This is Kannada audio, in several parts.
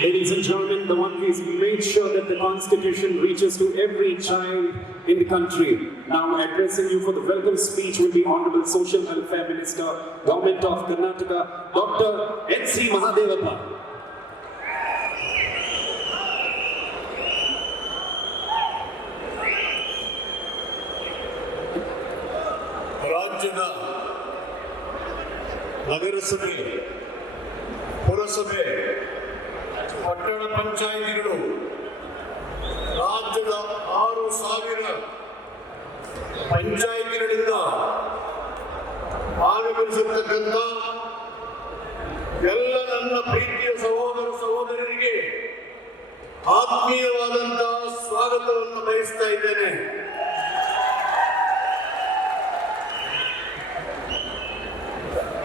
Ladies and gentlemen, the one who's made sure that the Constitution reaches to every child in the country. Now addressing you for the welcome speech will be Honorable Social Welfare Minister, Government of Karnataka, Dr. N.C. Mahadevappa. ರಾಜ್ಯದ ನಗರಸಭೆ ಪುರಸಭೆ ಪಟ್ಟಣ ಪಂಚಾಯಿತಿಗಳು, ರಾಜ್ಯದ ಆರು ಸಾವಿರ ಪಂಚಾಯಿತಿಗಳಿಂದ ಆಗಮಿಸಿರ್ತಕ್ಕಂಥ ಎಲ್ಲ ನನ್ನ ಪ್ರೀತಿಯ ಸಹೋದರ ಸಹೋದರರಿಗೆ ಆತ್ಮೀಯವಾದಂತಹ ಸ್ವಾಗತವನ್ನು ಬಯಸ್ತಾ ಇದ್ದೇನೆ.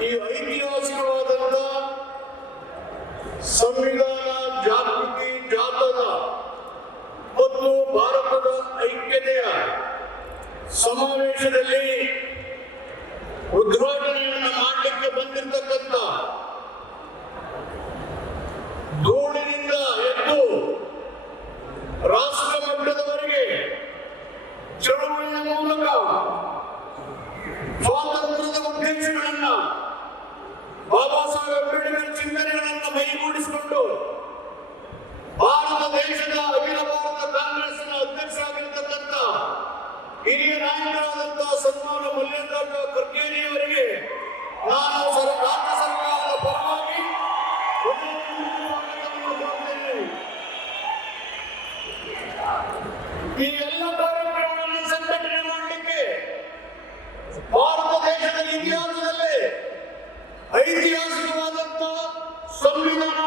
ಈ ಐತಿಹಾಸಿಕವಾದಂತ ಸಂವಿಧಾನ ಜಾಗೃತಿ ಜಾಥಾದ ಮತ್ತು ಭಾರತದ ಐಕ್ಯತೆಯ ಸಮಾವೇಶದಲ್ಲಿ ಉದ್ಘಾಟನೆಯನ್ನು ಮಾಡಲಿಕ್ಕೆ ಬಂದಿರತಕ್ಕಂಥ ಧೂಳಿನಿಂದ ಎದ್ದು ರಾಷ್ಟ್ರ ಮಟ್ಟದವರೆಗೆ ಚಳುವಳಿಯ ಮೂಲಕ ಸ್ವಾತಂತ್ರ್ಯದ ಉದ್ದೇಶಗಳನ್ನ ಬಾಬಾ ಸಾಹೇಬ್ ಹಿರಿಯ ನಾಯಕರಾದಂತಹ ಸನ್ಮಾನ ಮಲ್ಲಿಕಾರ್ಜುನ ಖರ್ಗೆಯವರಿಗೆ ನಾನು ರಾಜ್ಯ ಸರ್ಕಾರದ ಪರವಾಗಿ. ಈ ಎಲ್ಲ ಕಾರ್ಯಕ್ರಮಗಳನ್ನು ಸಂಘಟನೆ ಮಾಡಲಿಕ್ಕೆ ಭಾರತ ದೇಶದ ಇತಿಹಾಸದಲ್ಲಿ ಐತಿಹಾಸಿಕವಾದಂತ ಸಂವಿಧಾನ,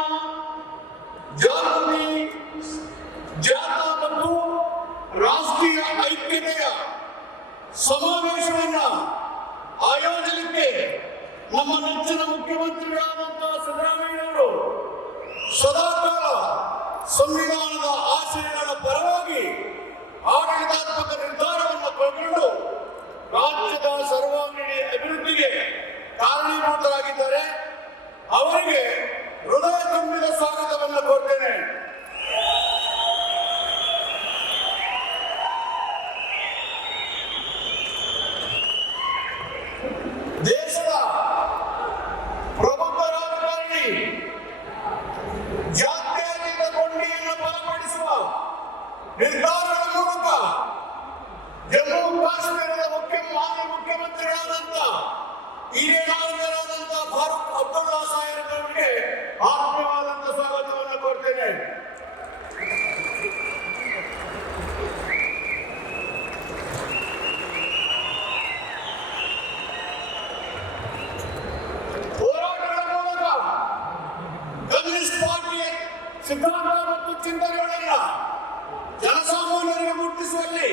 ಜಾಗೃತಿ ಜಾತ ಮತ್ತು ರಾಷ್ಟ್ರೀಯ ಐಕ್ಯತೆಯ ಸಮಾವೇಶವನ್ನ ಆಯೋಜನೆಗೆ ನಮ್ಮ ನೆಚ್ಚಿನ ಮುಖ್ಯಮಂತ್ರಿಗಳಾದಂತಹ ಸಿದ್ದರಾಮಯ್ಯವರು ಸದಾಕಾಲ ಸಂವಿಧಾನದ ಆಶಯಗಳ ಪರವಾಗಿ ಆಡಳಿತಾತ್ಮಕ ಫಾರೂಕ್ ಅಬ್ದುಲ್ಲಾ ಸಾಹೇಬ್ ಅವರಿಗೆ ಆತ್ಮೀಯವಾದಂತ ಸ್ವಾಗತವನ್ನು ಕೊಡ್ತೇನೆ ಹೋರಾಟಗಳ ಮೂಲಕ ಕಮ್ಯುನಿಸ್ಟ್ ಪಾರ್ಟಿಯ ಸಿದ್ಧಾಂತ ಮತ್ತು ಚಿಂತನೆಗಳನ್ನ ಜನಸಾಮಾನ್ಯರಿಗೆ ಮುಟ್ಟಿಸುವಲ್ಲಿ